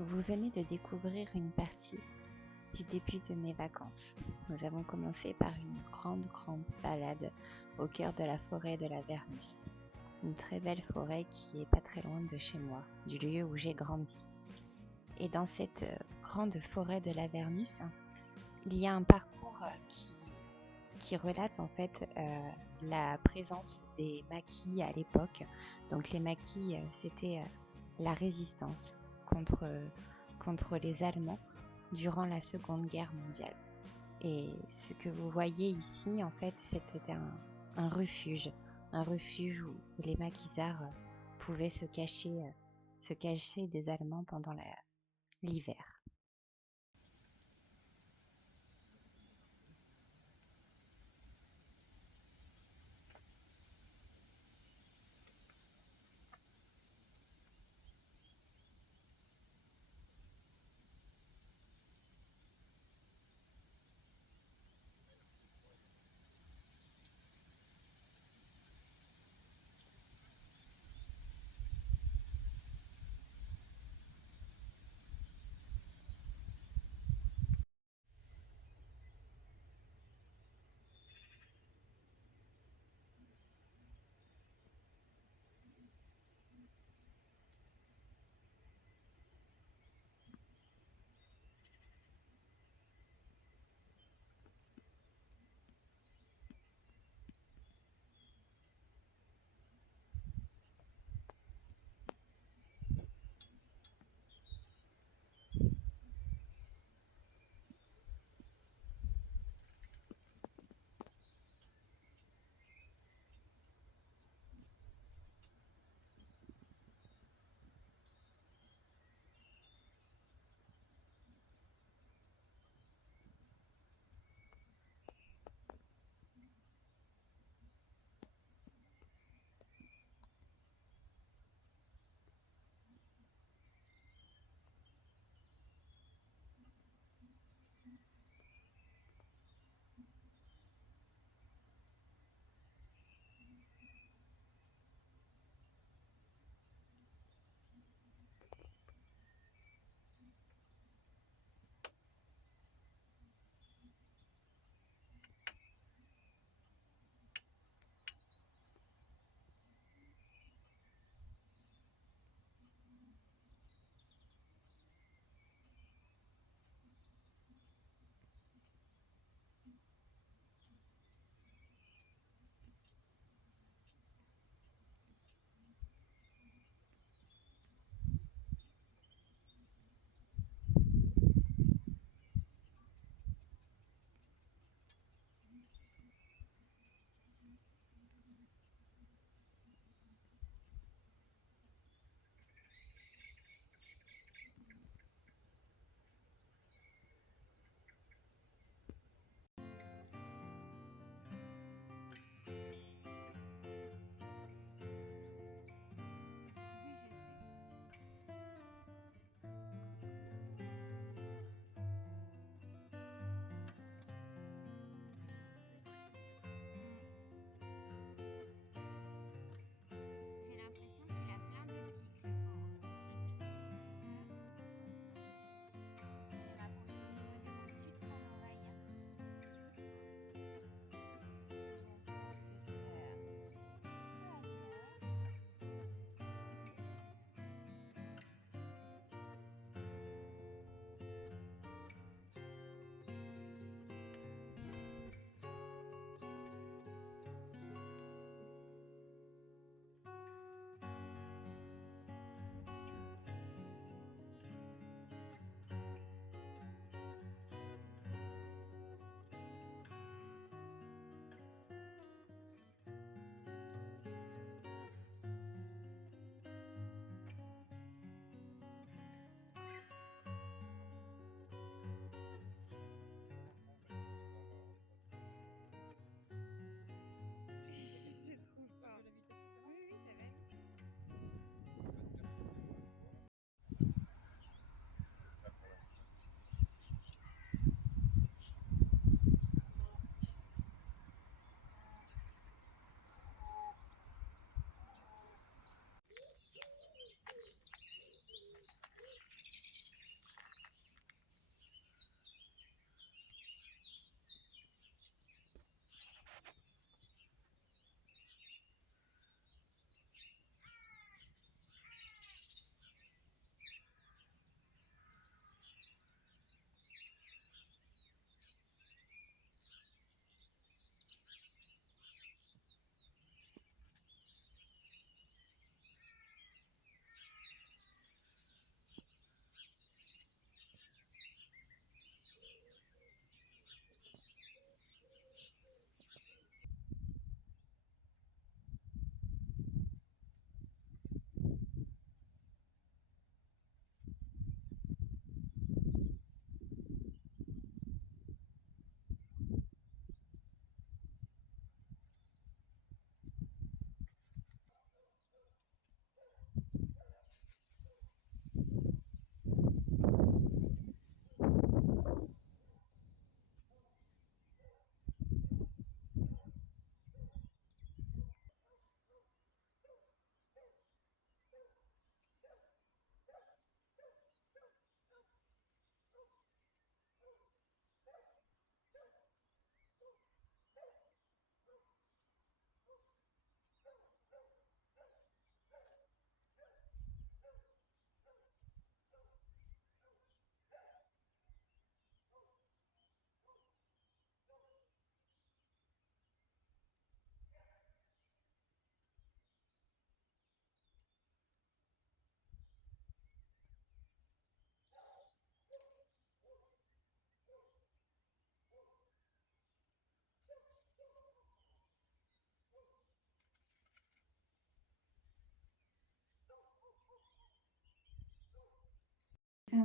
Vous venez de découvrir une partie du début de mes vacances. Nous avons commencé par une grande balade au cœur de la forêt de la Vernus. Une très belle forêt qui est pas très loin de chez moi, du lieu où j'ai grandi. Et dans cette grande forêt de la Vernus, il y a un parcours qui relate en fait la présence des maquis à l'époque. Donc les maquis, c'était la résistance contre les Allemands durant la Seconde Guerre mondiale. Et ce que vous voyez ici, en fait, c'était un refuge où les maquisards pouvaient se cacher des Allemands pendant l'hiver.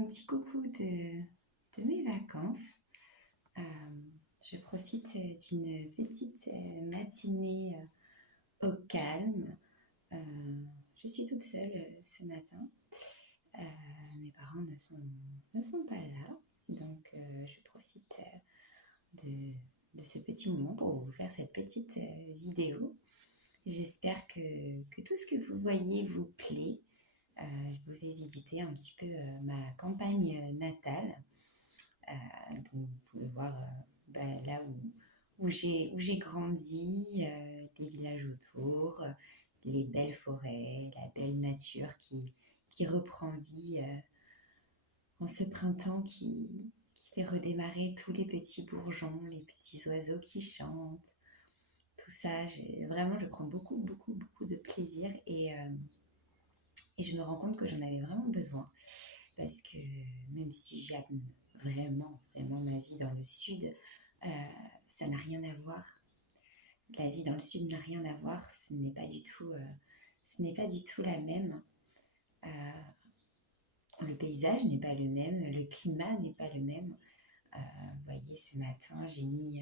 un petit coucou de mes vacances. Euh, je profite d'une petite matinée au calme. Je suis toute seule ce matin. Mes parents ne sont pas là, donc je profite de ce petit moment pour vous faire cette petite vidéo. J'espère que tout ce que vous voyez vous plaît. Je vous fais visiter un petit peu ma campagne natale. Donc vous pouvez voir là où j'ai grandi, les villages autour, les belles forêts, la belle nature qui reprend vie en ce printemps qui fait redémarrer tous les petits bourgeons, les petits oiseaux qui chantent. Tout ça, vraiment, je prends beaucoup, beaucoup, beaucoup de plaisir et je me rends compte que j'en avais vraiment besoin parce que même si j'aime vraiment, vraiment ma vie dans le sud, euh, ça n'a rien à voir. La vie dans le sud n'a rien à voir, ce n'est pas du tout la même. Euh, le paysage n'est pas le même, le climat n'est pas le même. Vous voyez, ce matin, j'ai mis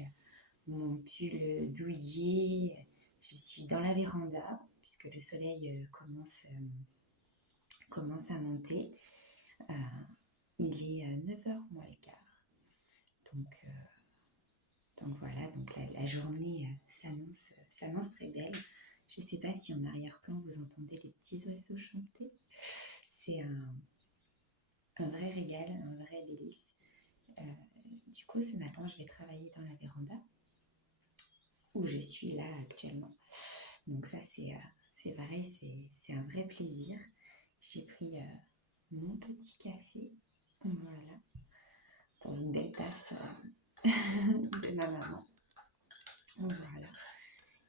mon pull douillet, je suis dans la véranda puisque le soleil commence à monter. Il est 9h moins le quart. Donc voilà, donc la journée s'annonce très belle. Je ne sais pas si en arrière-plan vous entendez les petits oiseaux chanter. C'est un vrai régal, un vrai délice. Du coup, ce matin, je vais travailler dans la véranda où je suis là actuellement. Donc ça, c'est pareil, c'est un vrai plaisir. J'ai pris mon petit café, voilà, dans une belle tasse de ma maman. Voilà.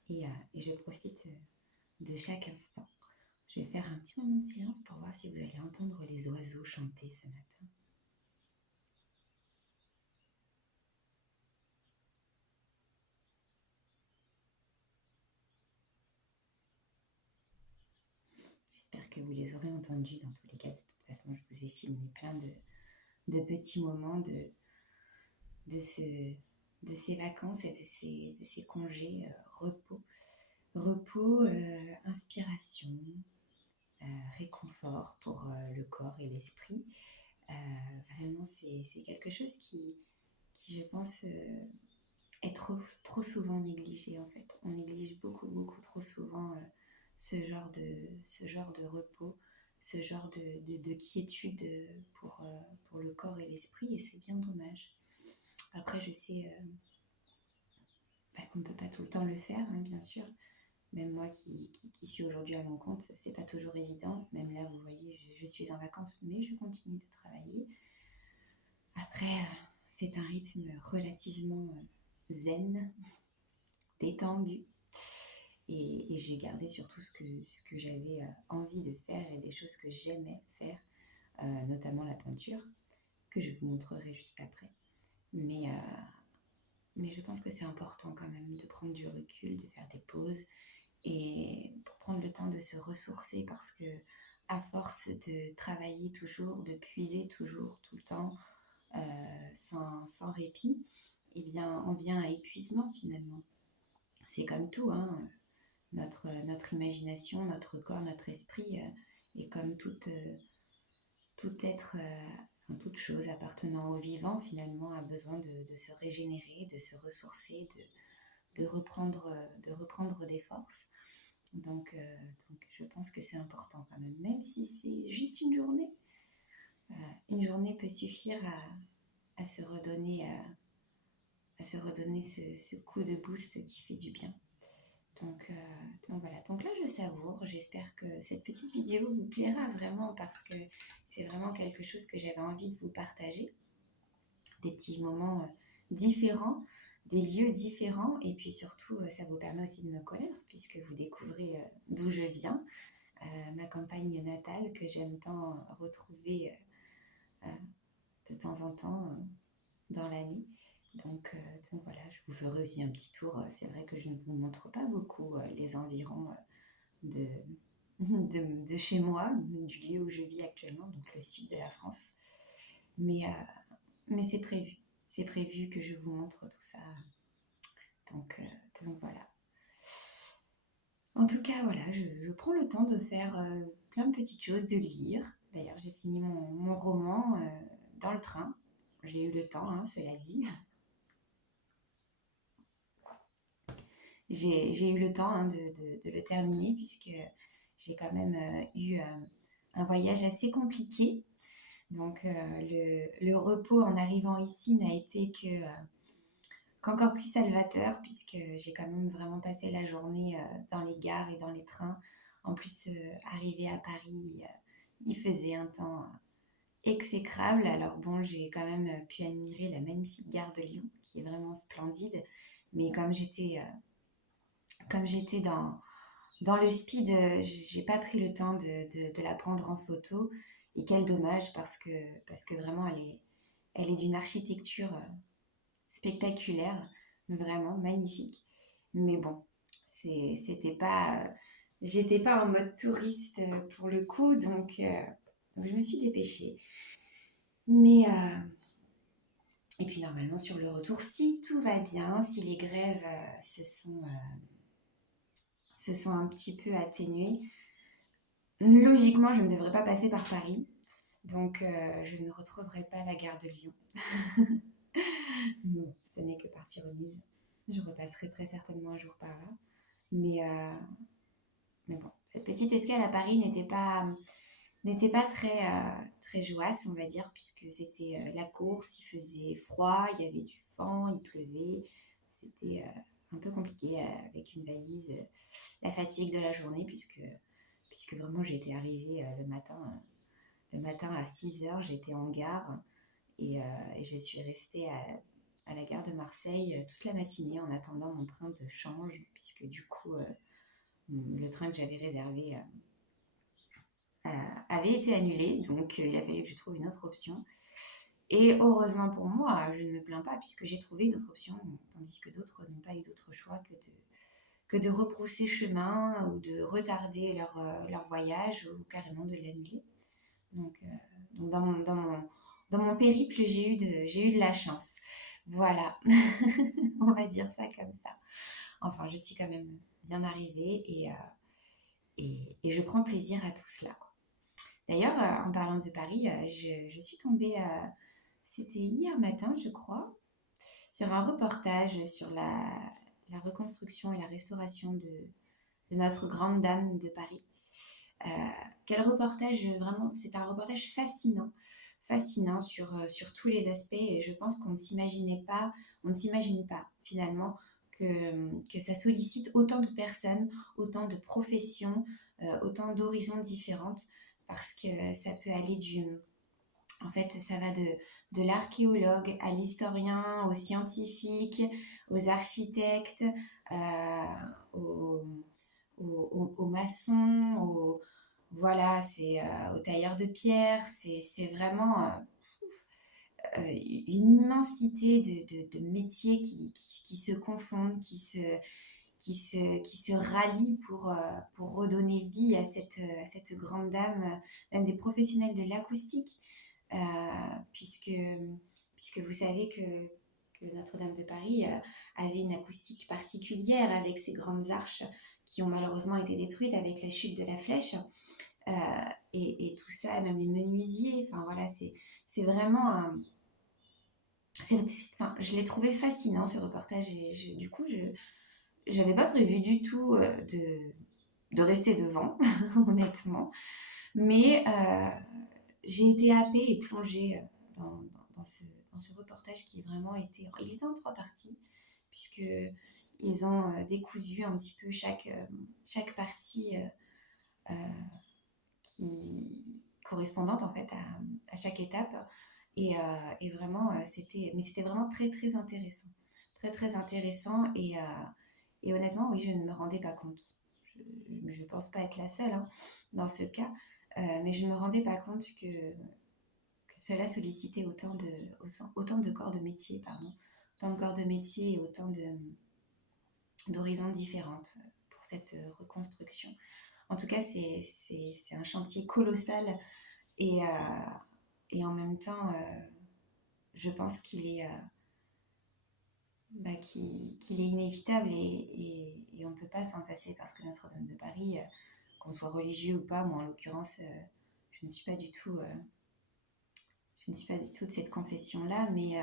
Et je profite de chaque instant. Je vais faire un petit moment de silence pour voir si vous allez entendre les oiseaux chanter ce matin. J'espère que vous les aurez entendus. Dans tous les cas, de toute façon, je vous ai filmé plein de petits moments de ces vacances et de ces congés repos, inspiration, réconfort pour le corps et l'esprit. Vraiment, c'est quelque chose qui je pense, est trop souvent négligé en fait. On néglige beaucoup, beaucoup trop souvent ce genre de repos, ce genre de quiétude pour le corps et l'esprit, et c'est bien dommage. Après, je sais qu'on ne peut pas tout le temps le faire, hein, bien sûr. Même moi qui suis aujourd'hui à mon compte, c'est pas toujours évident. Même là, vous voyez, je suis en vacances, mais je continue de travailler. Après, c'est un rythme relativement zen, détendu. Et j'ai gardé surtout ce que j'avais envie de faire et des choses que j'aimais faire, notamment la peinture, que je vous montrerai juste après. Mais je pense que c'est important quand même de prendre du recul, de faire des pauses et pour prendre le temps de se ressourcer parce que à force de travailler toujours, de puiser toujours, tout le temps, sans répit, eh bien, on vient à épuisement finalement. C'est comme tout, hein. Notre imagination, notre corps, notre esprit est comme tout être, toute chose appartenant au vivant finalement a besoin de se régénérer, de se ressourcer, de reprendre des forces. Donc je pense que c'est important quand même si c'est juste une journée. Une journée peut suffire à se redonner, ce coup de boost qui fait du bien. Donc voilà, donc là je savoure, j'espère que cette petite vidéo vous plaira vraiment parce que c'est vraiment quelque chose que j'avais envie de vous partager. Des petits moments différents, des lieux différents et puis surtout ça vous permet aussi de me connaître puisque vous découvrez d'où je viens, ma campagne natale que j'aime tant retrouver de temps en temps dans l'année. Donc voilà, je vous ferai aussi un petit tour. C'est vrai que je ne vous montre pas beaucoup les environs de chez moi, du lieu où je vis actuellement, donc le sud de la France. Mais, c'est prévu. C'est prévu que je vous montre tout ça. Donc, voilà. En tout cas, voilà, je prends le temps de faire plein de petites choses, de lire. D'ailleurs, j'ai fini mon roman dans le train. J'ai eu le temps, hein, cela dit. J'ai eu le temps hein, de le terminer puisque j'ai quand même eu un voyage assez compliqué. Donc, le repos en arrivant ici n'a été qu'encore plus salvateur puisque j'ai quand même vraiment passé la journée dans les gares et dans les trains. En plus, arrivé à Paris, il faisait un temps exécrable. Alors bon, j'ai quand même pu admirer la magnifique gare de Lyon qui est vraiment splendide. Mais comme j'étais dans le speed, j'ai pas pris le temps de la prendre en photo. Et quel dommage parce que vraiment elle est d'une architecture spectaculaire, vraiment magnifique. Mais bon, c'était pas, j'étais pas en mode touriste pour le coup, donc je me suis dépêchée. Mais et puis normalement sur le retour, si tout va bien, si les grèves se sont un petit peu atténuées, logiquement je ne devrais pas passer par Paris. Donc je ne retrouverai pas la gare de Lyon. Non, ce n'est que partie remise. Je repasserai très certainement un jour par là. Mais, mais bon, cette petite escale à Paris n'était pas très jouasse, on va dire, puisque c'était la course, il faisait froid, il y avait du vent, il pleuvait. C'était un peu compliqué avec une valise, la fatigue de la journée, puisque vraiment j'étais arrivée le matin à 6 heures, j'étais en gare et je suis restée à la gare de Marseille toute la matinée en attendant mon train de change, puisque du coup, le train que j'avais réservé avait été annulé, donc il a fallu que je trouve une autre option. Et heureusement pour moi, je ne me plains pas puisque j'ai trouvé une autre option, tandis que d'autres n'ont pas eu d'autre choix que de rebrousser chemin ou de retarder leur voyage ou carrément de l'annuler. Donc dans mon périple, j'ai eu de la chance. Voilà, on va dire ça comme ça. Enfin, je suis quand même bien arrivée et je prends plaisir à tout cela. D'ailleurs, en parlant de Paris, je suis tombée, c'était hier matin, je crois, sur un reportage sur la reconstruction et la restauration de notre grande dame de Paris. Euh, Quel reportage, vraiment, c'est un reportage fascinant, fascinant sur tous les aspects et je pense on ne s'imagine pas finalement que ça sollicite autant de personnes, autant de professions, autant d'horizons différentes parce que ça peut aller en fait, ça va de l'archéologue à l'historien, au scientifique, aux architectes, aux, aux maçons, voilà, c'est aux tailleurs de pierre. C'est vraiment une immensité de métiers qui se confondent, qui se rallient pour redonner vie à cette grande dame, même des professionnels de l'acoustique, euh, puisque, puisque vous savez que Notre-Dame de Paris avait une acoustique particulière avec ses grandes arches qui ont malheureusement été détruites avec la chute de la flèche. Euh, et tout ça, même les menuisiers, enfin voilà, c'est vraiment un... Enfin, je l'ai trouvé fascinant ce reportage et du coup, je n'avais pas prévu du tout de rester devant, honnêtement. Mais j'ai été happée et plongée dans ce reportage qui vraiment était... Il était en 3 parties, puisque ils ont décousu un petit peu chaque partie euh, correspondante en fait à chaque étape. Et vraiment, c'était vraiment très très intéressant. Très très intéressant et honnêtement, oui, je ne me rendais pas compte. Je ne pense pas être la seule hein, dans ce cas, mais je ne me rendais pas compte que cela sollicitait autant de corps de métier, pardon, autant de corps de métier et autant d'horizons différentes pour cette reconstruction. En tout cas, c'est un chantier colossal et et en même temps, je pense qu'il est, qu'il est inévitable et on ne peut pas s'en passer parce que Notre-Dame de Paris, qu'on soit religieux ou pas, moi en l'occurrence, je ne suis pas du tout, je ne suis pas du tout de cette confession-là, mais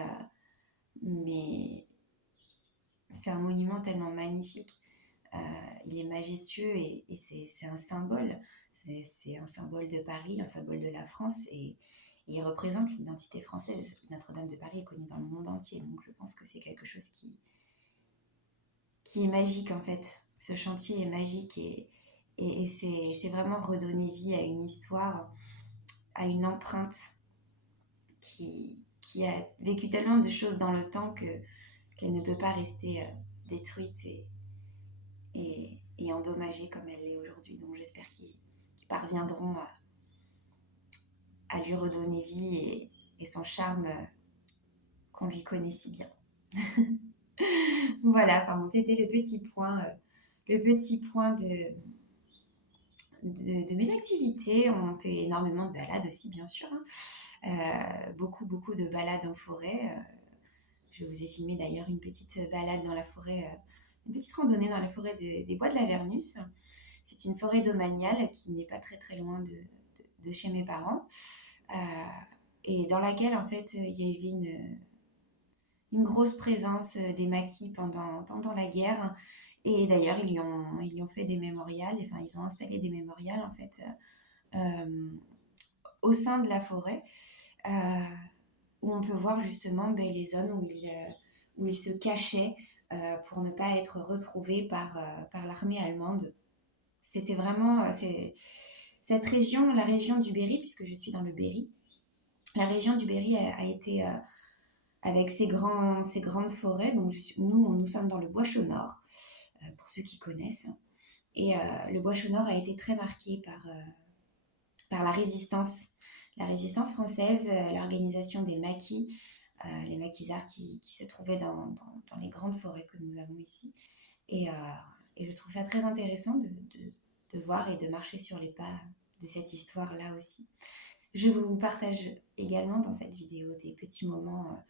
c'est un monument tellement magnifique. Euh, il est majestueux et c'est un symbole. C'est un symbole de Paris, un symbole de la France et il représente l'identité française. Notre-Dame de Paris est connue dans le monde entier, donc je pense que c'est quelque chose qui est magique en fait. Ce chantier est magique et c'est vraiment redonner vie à une histoire, à une empreinte qui a vécu tellement de choses dans le temps qu'elle ne peut pas rester détruite et endommagée comme elle l'est aujourd'hui. Donc j'espère qu'ils parviendront à lui redonner vie et son charme qu'on lui connaît si bien. Voilà, enfin bon, c'était le petit point de mes activités. On fait énormément de balades aussi, bien sûr. Beaucoup, beaucoup de balades en forêt. Je vous ai filmé d'ailleurs une petite balade dans la forêt, une petite randonnée dans la forêt des Bois de la Vernus. C'est une forêt domaniale qui n'est pas très très loin de chez mes parents et dans laquelle en fait il y avait une grosse présence des maquis pendant la guerre. Et d'ailleurs, ils y ont fait des mémorials, enfin, ils ont installé des mémorials en fait au sein de la forêt où on peut voir justement les zones où ils se cachaient pour ne pas être retrouvés par l'armée allemande. C'était vraiment cette région, la région du Berry, puisque je suis dans le Berry. La région du Berry a été avec ses grandes forêts. Donc nous sommes dans le Bois-Chaud-Nord, pour ceux qui connaissent. Et le Bois-Chaud-Nord a été très marqué par la résistance française, l'organisation des maquis, les maquisards qui se trouvaient dans les grandes forêts que nous avons ici. Et je trouve ça très intéressant de voir et de marcher sur les pas de cette histoire-là aussi. Je vous partage également dans cette vidéo des petits moments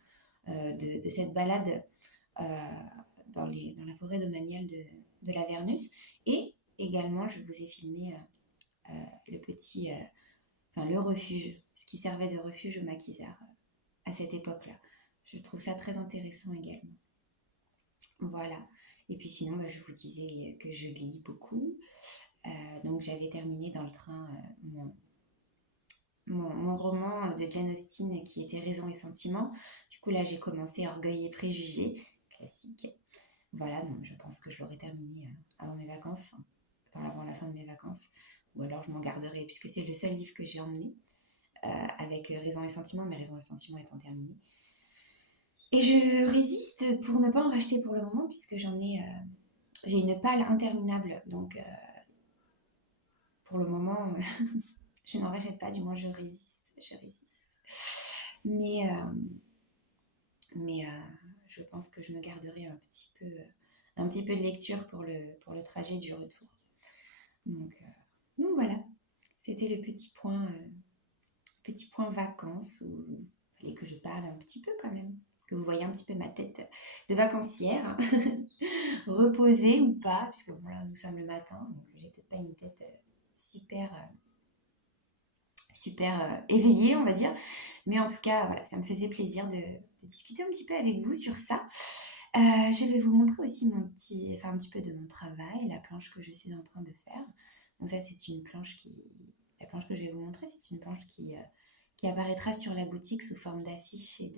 de cette balade dans la forêt domaniale de la Vernus. Et également, je vous ai filmé le refuge, ce qui servait de refuge aux maquisards à cette époque-là. Je trouve ça très intéressant également. Voilà. Et puis sinon, je vous disais que je lis beaucoup. Donc j'avais terminé dans le train mon roman de Jane Austen qui était Raison et Sentiment. Du coup là j'ai commencé Orgueil et Préjugés, classique. Voilà, donc je pense que je l'aurai terminé avant mes vacances, enfin avant la fin de mes vacances, ou alors je m'en garderai puisque c'est le seul livre que j'ai emmené avec Raison et Sentiment, mais Raison et Sentiment étant terminé. Et je résiste pour ne pas en racheter pour le moment puisque j'ai une palle interminable, donc pour le moment je n'en rachète pas, du moins je résiste. Mais je pense que je me garderai un petit peu de lecture pour le trajet du retour. Donc voilà, c'était le petit point vacances où il fallait que je parle un petit peu quand même, que vous voyez un petit peu ma tête de vacancière, reposée ou pas, puisque bon là nous sommes le matin, donc j'ai peut-être pas une tête super éveillée, on va dire. Mais en tout cas, voilà, ça me faisait plaisir de discuter un petit peu avec vous sur ça. Je vais vous montrer aussi un petit peu de mon travail, la planche que je suis en train de faire. Donc ça, c'est une planche la planche que je vais vous montrer, c'est une planche qui apparaîtra sur la boutique sous forme d'affiches et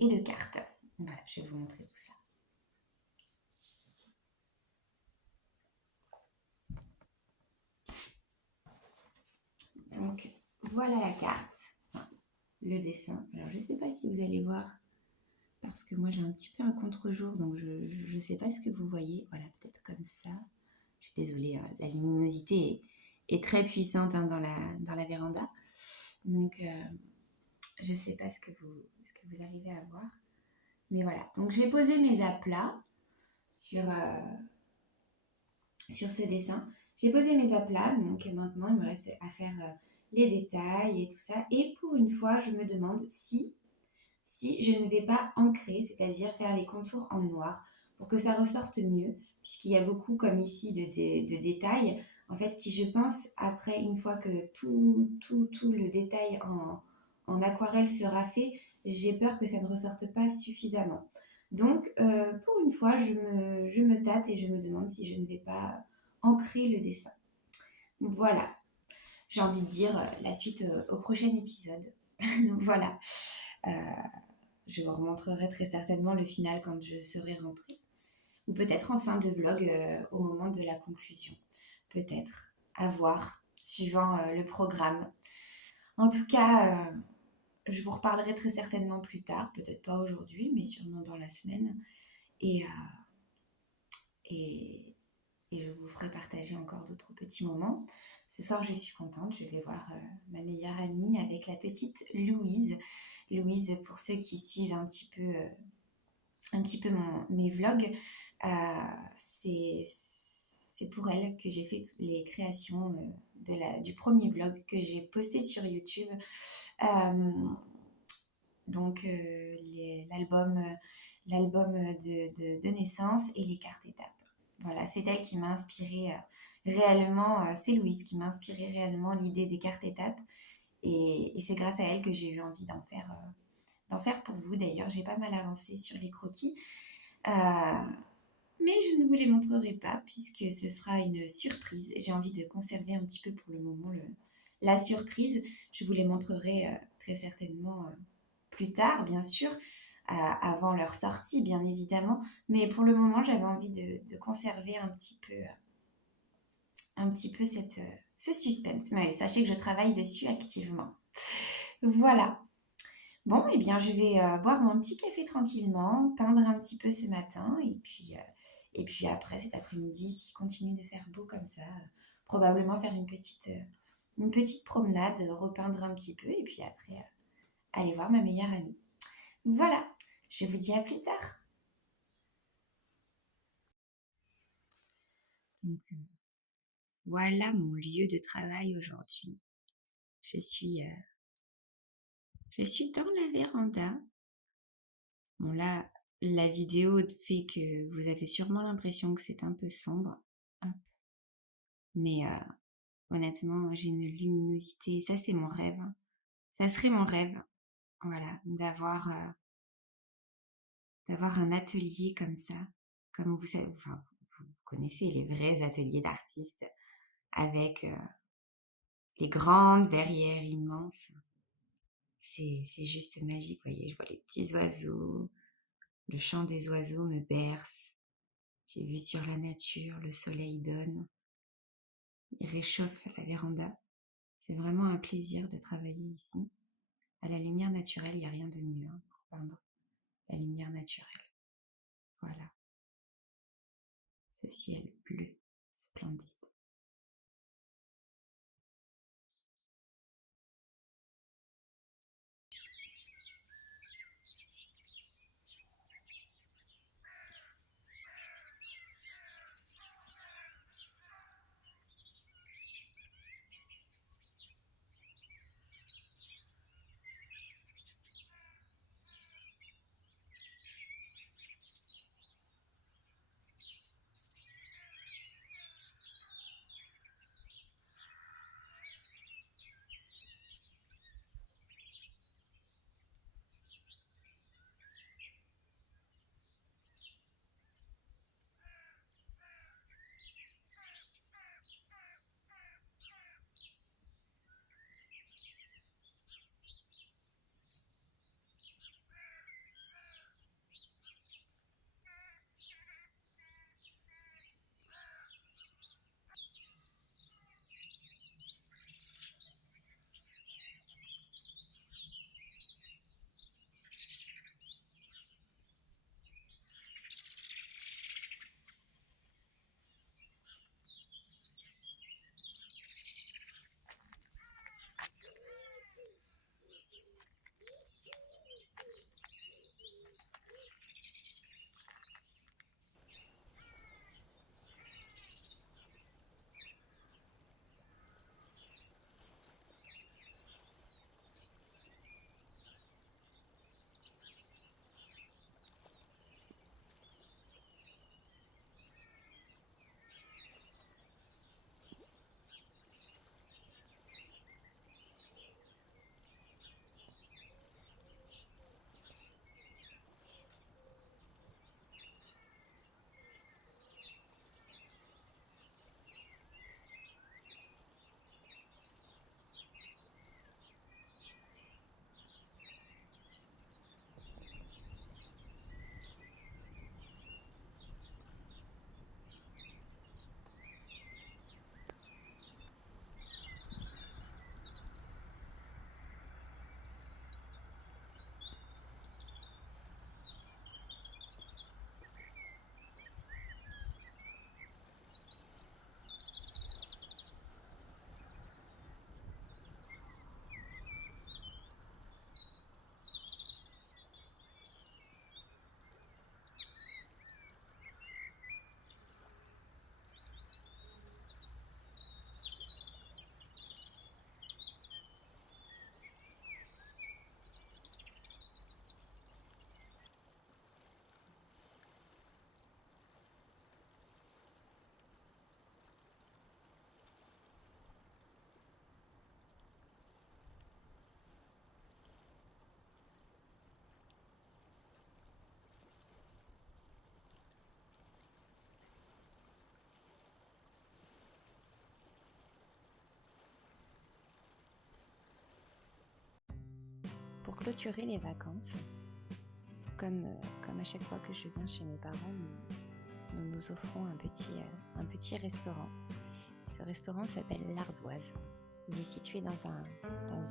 de cartes. Voilà, je vais vous montrer tout ça. Donc, voilà la carte, le dessin. Alors, je ne sais pas si vous allez voir, parce que moi, j'ai un petit peu un contre-jour, donc je ne sais pas ce que vous voyez. Voilà, peut-être comme ça. Je suis désolée, hein, la luminosité est très puissante dans la véranda. Donc, je ne sais pas ce que vous arrivez à voir. Mais voilà, donc j'ai posé mes aplats sur ce dessin. J'ai posé mes aplats, donc maintenant il me reste à faire les détails et tout ça. Et pour une fois, je me demande si je ne vais pas ancrer, c'est-à-dire faire les contours en noir pour que ça ressorte mieux, puisqu'il y a beaucoup, comme ici, de détails, en fait, qui, je pense, après, une fois que tout le détail en aquarelle sera fait, j'ai peur que ça ne ressorte pas suffisamment. Donc, pour une fois, je me tâte et je me demande si je ne vais pas ancrer le dessin. Voilà, j'ai envie de dire la suite au prochain épisode. Donc voilà. Euh, je vous remontrerai très certainement le final quand je serai rentrée. Ou peut-être en fin de vlog au moment de la conclusion. Peut-être. À voir, suivant le programme. En tout cas, je vous reparlerai très certainement plus tard. Peut-être pas aujourd'hui, mais sûrement dans la semaine. Et, et, et je vous ferai partager encore d'autres petits moments. Ce soir, je suis contente. Je vais voir ma meilleure amie avec la petite Louise. Louise, pour ceux qui suivent un petit peu mes vlogs, c'est pour elle que j'ai fait toutes les créations du premier vlog que j'ai posté sur YouTube. Donc l'album de naissance et les cartes étapes. Voilà, c'est elle qui m'a inspiré réellement, c'est Louise qui m'a inspiré réellement l'idée des cartes étapes. Et c'est grâce à elle que j'ai eu envie d'en faire pour vous. D'ailleurs, j'ai pas mal avancé sur les croquis. Mais je ne vous les montrerai pas puisque ce sera une surprise. J'ai envie de conserver un petit peu pour le moment la surprise. Je vous les montrerai très certainement plus tard, bien sûr, avant leur sortie, bien évidemment. Mais pour le moment, j'avais envie de conserver un petit peu ce suspense. Mais sachez que je travaille dessus activement. Voilà. Bon, eh bien, je vais boire mon petit café tranquillement, peindre un petit peu ce matin, et puis après, cet après-midi, s'il continue de faire beau comme ça, probablement faire une petite promenade, repeindre un petit peu, et puis après, aller voir ma meilleure amie. Voilà, je vous dis à plus tard. Donc, voilà mon lieu de travail aujourd'hui. Je suis dans la véranda. Bon là, la vidéo fait que vous avez sûrement l'impression que c'est un peu sombre. Hop. Mais honnêtement, j'ai une luminosité. Ça, c'est mon rêve. Ça serait mon rêve, voilà, d'avoir un atelier comme ça. Comme vous savez, enfin, vous connaissez les vrais ateliers d'artistes avec les grandes verrières immenses. C'est juste magique, vous voyez. Je vois les petits oiseaux. Le chant des oiseaux me berce. J'ai vu sur la nature, le soleil donne. Il réchauffe la véranda. C'est vraiment un plaisir de travailler ici. À la lumière naturelle, il n'y a rien de mieux pour peindre. La lumière naturelle. Voilà. Ce ciel bleu, splendide. Pour clôturer les vacances, comme à chaque fois que je viens chez mes parents, nous offrons un petit restaurant. Ce restaurant s'appelle l'Ardoise. Il est situé dans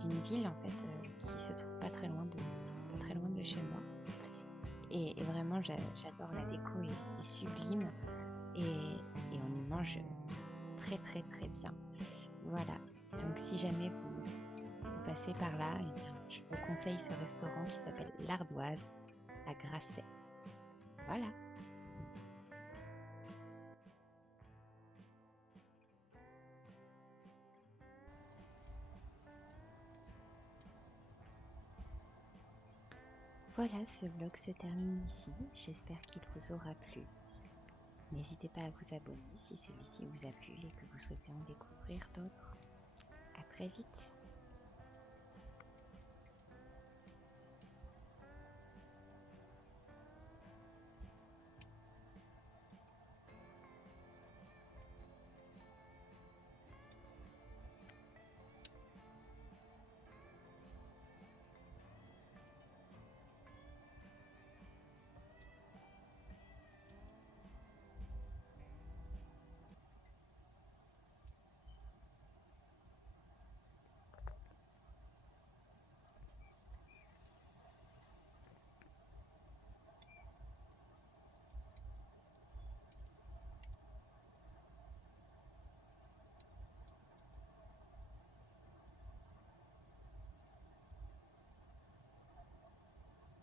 une ville en fait qui se trouve pas très loin de chez moi. Et vraiment, j'adore la déco, est sublime et on y mange très très très bien. Voilà. Donc si jamais vous passez par là, eh bien, je vous conseille ce restaurant qui s'appelle l'Ardoise à Grasset. Voilà. Voilà, ce vlog se termine ici. J'espère qu'il vous aura plu. N'hésitez pas à vous abonner si celui-ci vous a plu et que vous souhaitez en découvrir d'autres. À très vite.